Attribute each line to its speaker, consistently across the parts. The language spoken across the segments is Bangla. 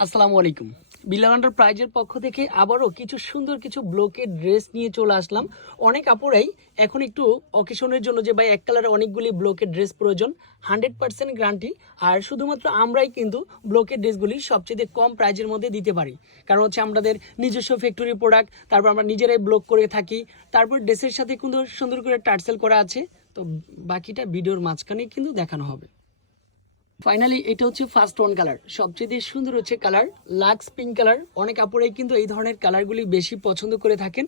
Speaker 1: আসসালামু আলাইকুম। বিলাল প্রাইজের পক্ষ থেকে আবারও কিছু সুন্দর কিছু ব্লকের ড্রেস নিয়ে চলে আসলাম। অনেক আপুরাই এখন একটু অকেশনের জন্য যে ভাই এক কালারে অনেকগুলি ব্লকের ড্রেস প্রয়োজন, হান্ড্রেড পার্সেন্ট গ্যারান্টি। আর শুধুমাত্র আমরাই কিন্তু ব্লকের ড্রেসগুলি সবচেয়ে কম প্রাইজের মধ্যে দিতে পারি। কারণ হচ্ছে আমাদের নিজস্ব ফ্যাক্টরি প্রোডাক্ট তারপর আমরা নিজেরাই ব্লক করে থাকি। তারপর ড্রেসের সাথে কিন্তু সুন্দর করে টার্সেল করা আছে। তো বাকিটা ভিডিওর মাঝখানেই কিন্তু দেখানো হবে। ফাইনালি এটা হচ্ছে ফার্স্ট ওয়ান কালার সবচেয়ে সুন্দর হচ্ছে কালার লাক্স পিঙ্ক কালার অনেক আপুরাই কিন্তু এই ধরনের কালারগুলি বেশি পছন্দ করে থাকেন।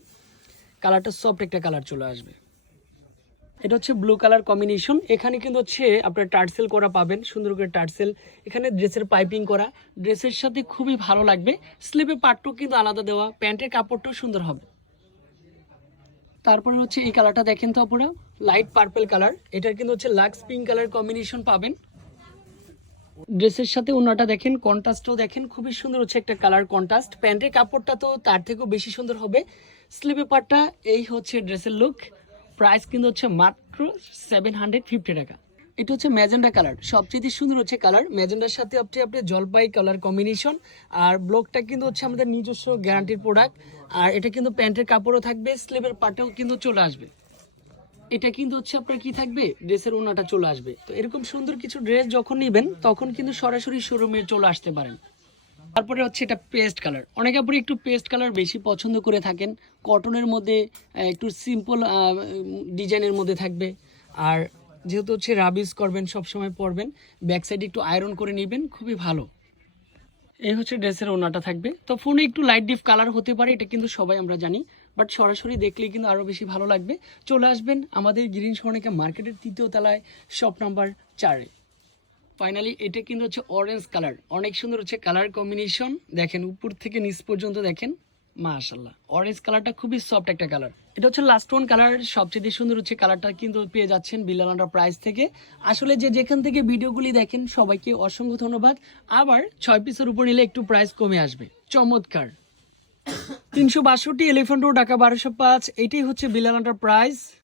Speaker 1: কালারটা সফট একটা কালার চলে আসবে। এটা হচ্ছে ব্লু কালার কম্বিনেশন এখানে কিন্তু হচ্ছে আপনার টার্সেল করা পাবেন, সুন্দর করে টার্সেল এখানে ড্রেসের পাইপিং করা। ড্রেসের সাথে খুবই ভালো লাগবে। স্লিপে পাটটাও কিন্তু আলাদা দেওয়া। প্যান্টের কাপড়টাও সুন্দর হবে। তারপরে হচ্ছে এই কালারটা দেখেন তো আপনারা লাইট পার্পল কালার এটার কিন্তু হচ্ছে লাক্স পিঙ্ক কালার কম্বিনেশন পাবেন। ড্রেসের সাথে ওনাটা দেখেন, কন্ট্রাস্টও দেখেন, খুবই সুন্দর হচ্ছে একটা কালার কন্ট্রাস্ট। প্যান্টের কাপড়টা তো তার থেকেও বেশি সুন্দর হবে। স্লিপে পাটটা এই হচ্ছে ড্রেসের লুক প্রাইস কিন্তু হচ্ছে মাত্র সেভেন হান্ড্রেড ফিফটি টাকা। এটা হচ্ছে ম্যাজেন্ডা কালার। সবচেয়ে সুন্দর হচ্ছে কালার। ম্যাজেন্ডার সাথে আপনি আপনি জলপাই কালার কম্বিনেশন আর ব্লকটা কিন্তু হচ্ছে আমাদের নিজস্ব গ্যারান্টির প্রোডাক্ট আর এটা কিন্তু প্যান্টের কাপড়ও থাকবে স্লিপের পাটেও কিন্তু চলে আসবে। এটা কিন্তু হচ্ছে আপনার কি থাকবে? ড্রেসের ওনাটা চলে আসবে। তো এরকম সুন্দর কিছু ড্রেস যখন নেবেন, তখন কিন্তু সরাসরি শোরুমে চলে আসতে পারেন। তারপরে হচ্ছে এটা পেস্ট কালার। অনেক আপনি একটু পেস্ট কালার বেশি পছন্দ করে থাকেন। কটনের মধ্যে একটু সিম্পল ডিজাইনের মধ্যে থাকবে। আর যেহেতু হচ্ছে রাবিস করবেন সব সময় পরবেন, ব্যাক সাইডে একটু আয়রন করে নেবেন, খুবই ভালো। এই হচ্ছে ড্রেসের ওনাটা থাকবে। তো ফোনে একটু লাইট ডিপ কালার হতে পারে, এটা কিন্তু সবাই আমরা জানি। বাট সরাসরি দেখলে কিন্তু আরও বেশি ভালো লাগবে। চলে আসবেন আমাদের গ্রিন সর্ণিকা মার্কেটের তৃতীয় তলায়, শপ নাম্বার চারে। ফাইনালি এটা কিন্তু হচ্ছে অরেঞ্জ কালার অনেক সুন্দর হচ্ছে কালার কম্বিনেশন দেখেন, উপর থেকে নিচ পর্যন্ত দেখেন। মাশাল্লাহ অরেঞ্জ কালারটা খুবই সফট একটা কালার এটা হচ্ছে লাস্ট ওয়ান কালার সবচেয়ে সুন্দর হচ্ছে কালারটা কিন্তু পেয়ে যাচ্ছেন বিল্লালান্ডা প্রাইস থেকে। আসলে যে যেখান থেকে ভিডিওগুলি দেখেন, সবাইকে অসংখ্য ধন্যবাদ। আবার ছয় পিসের উপর নিলে একটু প্রাইস কমে আসবে। চমৎকার। তিনশো বাষট্টি এলিফেন্ট রোড ঢাকা বারোশো পাঁচ। এটাই হচ্ছে বিলালান্টার প্রাইস